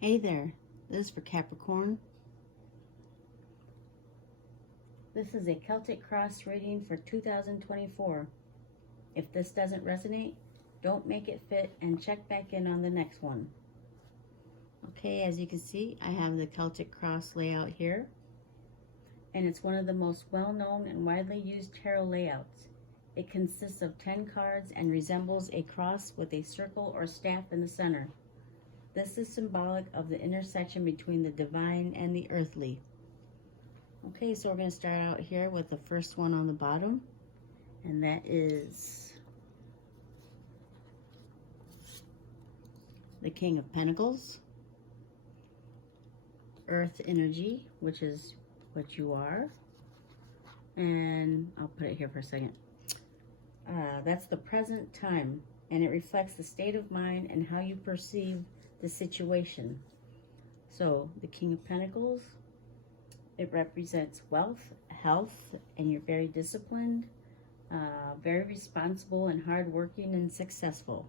Hey there, this is for Capricorn. This is a Celtic cross reading for 2024. If this doesn't resonate, don't make it fit and check back in on the next one. Okay, as you can see, I have the Celtic cross layout here, and it's one of the most well-known and widely used tarot layouts. It consists of 10 cards and resembles a cross with a circle or staff in the center. This is symbolic of the intersection between the divine and the earthly. Okay, so we're going to start out here with the first one on the bottom, and that is the King of Pentacles, Earth energy, which is what you are, and I'll put it here for a second. That's the present time, and it reflects the state of mind and how you perceive the situation. So the King of Pentacles, it represents wealth, health, and you're very disciplined, very responsible and hardworking and successful.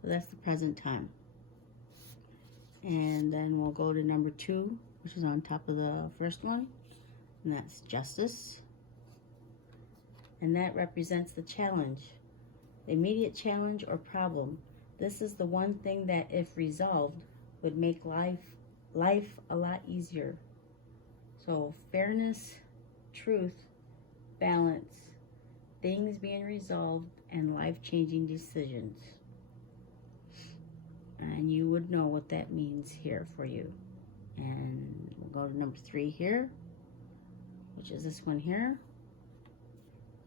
So that's the present time. And then we'll go to number 2, which is on top of the first one, and that's Justice. And that represents the challenge, the immediate challenge or problem. This is the one thing that, if resolved, would make life a lot easier. So fairness, truth, balance, things being resolved, and life-changing decisions. And you would know what that means here for you. And we'll go to number 3 here, which is this one here,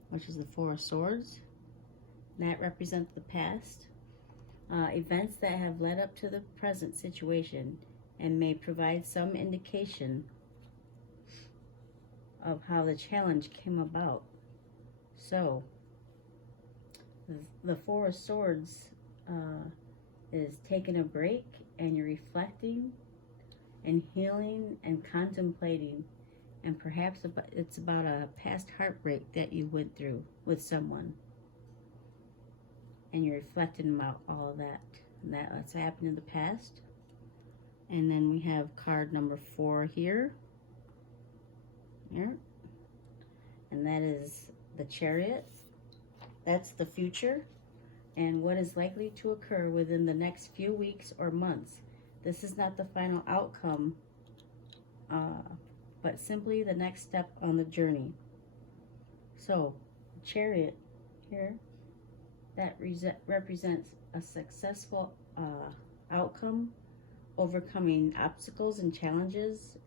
which is the Four of Swords. That represents the past, events that have led up to the present situation and may provide some indication of how the challenge came about. So the Four of Swords is taking a break, and you're reflecting and healing and contemplating, and perhaps it's about a past heartbreak that you went through with someone, and you're reflecting about all of that and that's happened in the past. And then we have card number 4 here, and that is the Chariot. That's the future and what is likely to occur within the next few weeks or months. This is not the final outcome, but simply the next step on the journey. So, Chariot here, that represents a successful outcome, overcoming obstacles and challenges,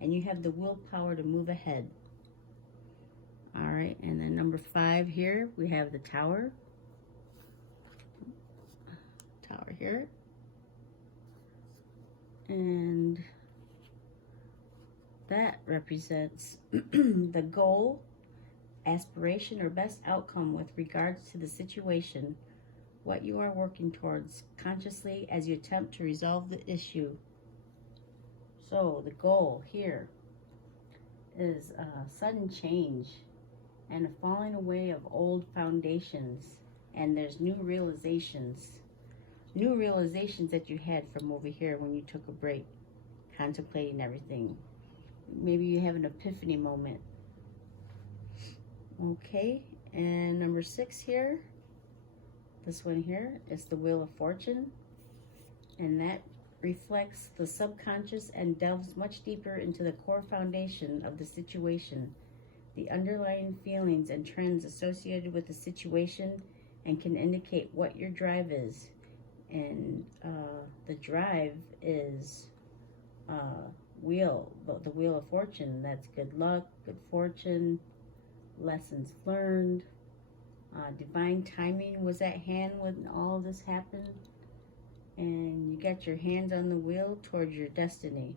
and you have the willpower to move ahead. All right, and then number 5 here, we have the Tower. Tower here. And that represents the goal, aspiration, or best outcome with regards to the situation, what you are working towards consciously as you attempt to resolve the issue. So the goal here is a sudden change and a falling away of old foundations, and there's new realizations that you had from over here when you took a break, contemplating everything. Maybe you have an epiphany moment. Okay, and number 6 here, this one here is the Wheel of Fortune, and that reflects the subconscious and delves much deeper into the core foundation of the situation, the underlying feelings and trends associated with the situation, and can indicate what your drive is. And the drive is the Wheel of Fortune. That's good luck, good fortune, lessons learned. Divine timing was at hand when all of this happened, and you got your hands on the wheel towards your destiny.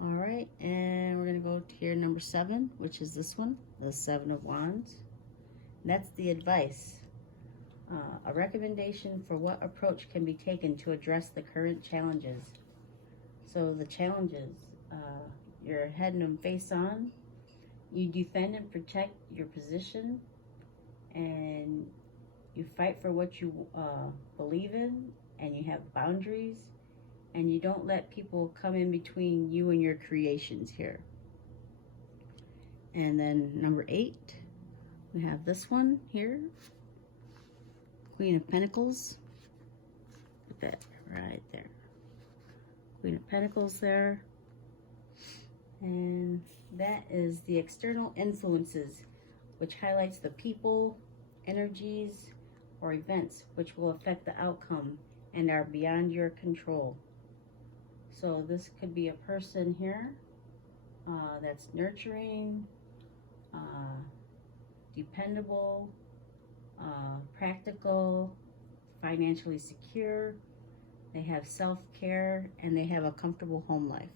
All right, and we're going to go to here, number 7, which is this one, the 7 of Wands. That's the advice, a recommendation for what approach can be taken to address the current challenges. So the challenges, you're heading them face on. You defend and protect your position, and you fight for what you believe in, and you have boundaries, and you don't let people come in between you and your creations here. And then number 8, we have this one here, Queen of Pentacles. Put that right there. Queen of Pentacles there. And that is the external influences, which highlights the people, energies, or events which will affect the outcome and are beyond your control. So this could be a person here that's nurturing, dependable, practical, financially secure. They have self-care, and they have a comfortable home life.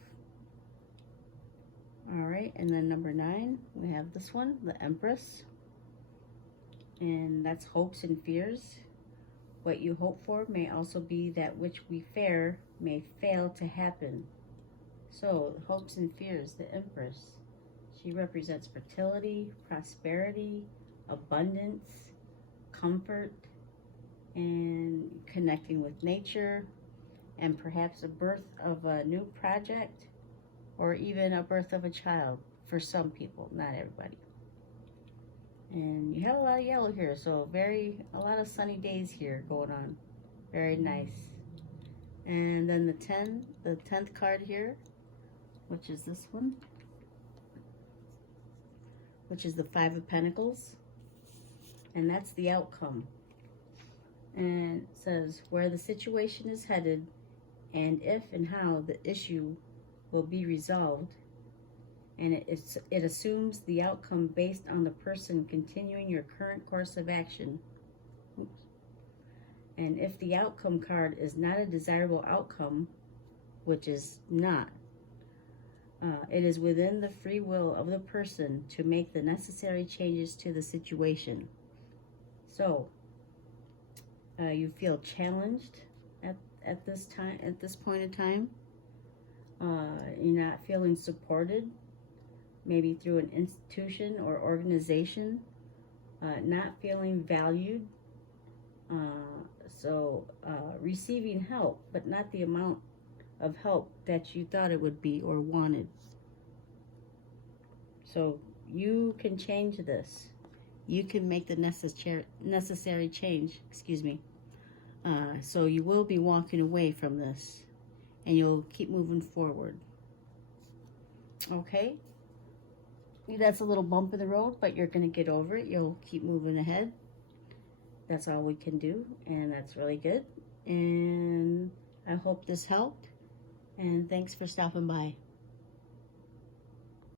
All right, and then number 9, we have this one, the Empress. And that's hopes and fears. What you hope for may also be that which we fear may fail to happen. So, hopes and fears, the Empress. She represents fertility, prosperity, abundance, comfort, and connecting with nature, and perhaps a birth of a new project, or even a birth of a child for some people, not everybody. And you have a lot of yellow here, so a lot of sunny days here going on. Very nice. And then the 10th card here, which is this one, which is the 5 of Pentacles. And that's the outcome. And it says where the situation is headed and if and how the issue will be resolved. And it assumes the outcome based on the person continuing your current course of action. Oops. And if the outcome card is not a desirable outcome, which is not, it is within the free will of the person to make the necessary changes to the situation. So, you feel challenged at this point in time. You're not feeling supported, maybe through an institution or organization, not feeling valued. So receiving help, but not the amount of help that you thought it would be or wanted. So you can change this. You can make the necessary change, so you will be walking away from this, and you'll keep moving forward. Okay? That's a little bump in the road, but you're going to get over it. You'll keep moving ahead. That's all we can do, and that's really good. And I hope this helped, and thanks for stopping by.